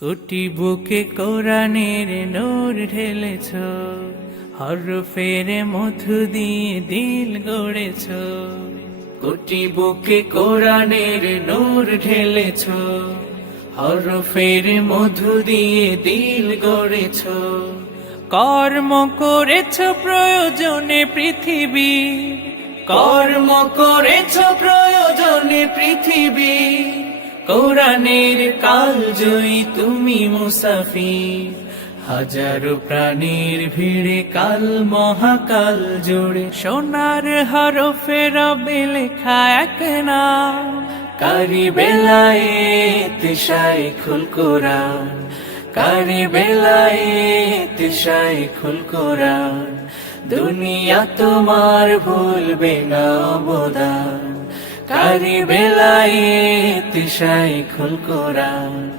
কোটি বুকে কোরআনের নূর ঢেলেছ হর হরফের মধু দিয়ে দিল গড়েছ। কোটি বুকে কোরআনের নূর ঢেলেছ, হরফের মধু দিয়ে দিল গড়েছ। কর্ম করেছ প্রয়োজনে পৃথিবী, কর্ম করেছ প্রয়োজনে পৃথিবী। কোরআনের কাল জয়ী তুমি মুসাফির। হাজারো প্রাণীর ভিড়ে কাল, মহাকাল জুড়ে সোনার হরফে রবে লেখা এক নাম। কারি বেলায় তিসাই খুল কোরআন, কারি বেলায় তিসাই খুল কোরআন। দুনিয়া তোমার ভুলবে না অবদান। কারি বেলায় তিসাই খুল কোরআন।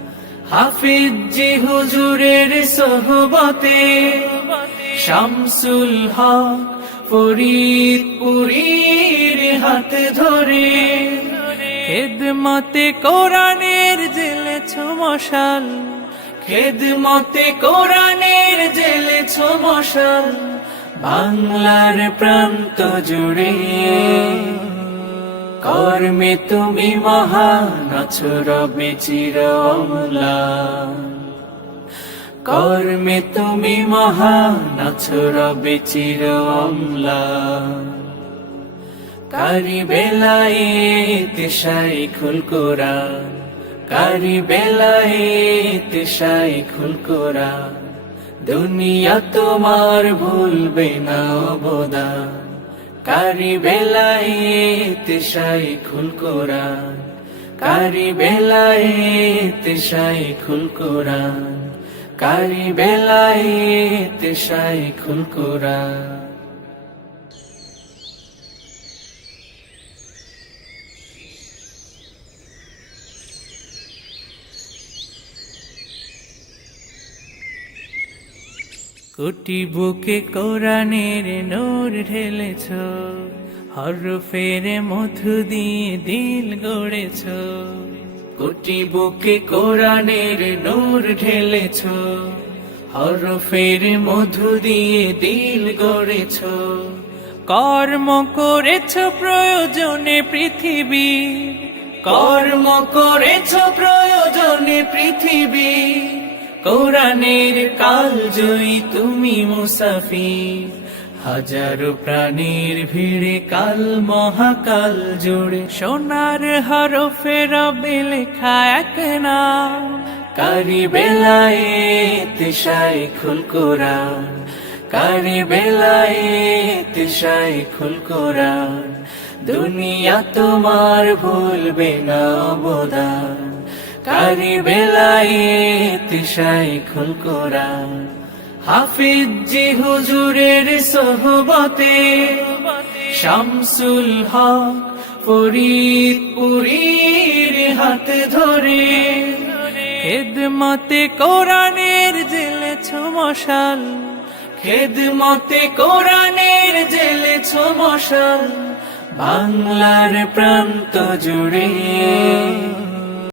হাফিজ জি হুজুরের সোহবতে শামসুল হক ফরিদ পুরীর হাত ধরে। খেদমতে কোরআনের জেলেছ মশাল। খেদমতে কোরআনের জেলেছ মশাল। বাংলার প্রান্ত জুড়ে। কর্মে তুমি মহান, আছো রবে চির অম্লান। কর্মে তুমি মহান, আছো রবে চির অম্লান। কারি বেলায় তিসাই খুল কোরআন, কারি বেলায় তিসাই খুল কোরআন দুনিয়া তোমার ভুলবে না অবদান কারি বেলায় তিসাই খুল কোরআন, কারি বেলায় তিসাই খুল কোরআন, কারি বেলায় তিসাই খুল কোরআন। কোটি বুকে কোরআনের নূর ঢেলেছ, হরফের মধু দিয়ে দিল গড়েছ। কোটি বুকে কোরআনের নূর ঢেলেছ, হরফের মধু দিয়ে দিল গড়েছ। কর্ম করেছ প্রয়োজনে পৃথিবী, কর্ম করেছ প্রয়োজনে পৃথিবী। কোরআনের কাল জয়ী তুমি মুসাফির। হাজারো প্রাণীর ভিড়ে কাল, মহাকাল জুড়ে সোনার হরফে রবে লেখা এক নাম। কারি বেলায় তিসাই খুল কোরআন কারি বেলায় তিসাই খুল কোরআন। দুনিয়া তোমার ভুলবে না অবদান। কারি বেলায় তিসাই খুল কোরআন। হাফিজ জি হুজুরের সোহবতে শামসুল হক ফরিদ পুরীর হাত ধরে। খেদমতে কোরআনের জেলেছ মশাল। খেদমতে কোরআনের জেলেছ মশাল। বাংলার প্রান্ত জুড়ে।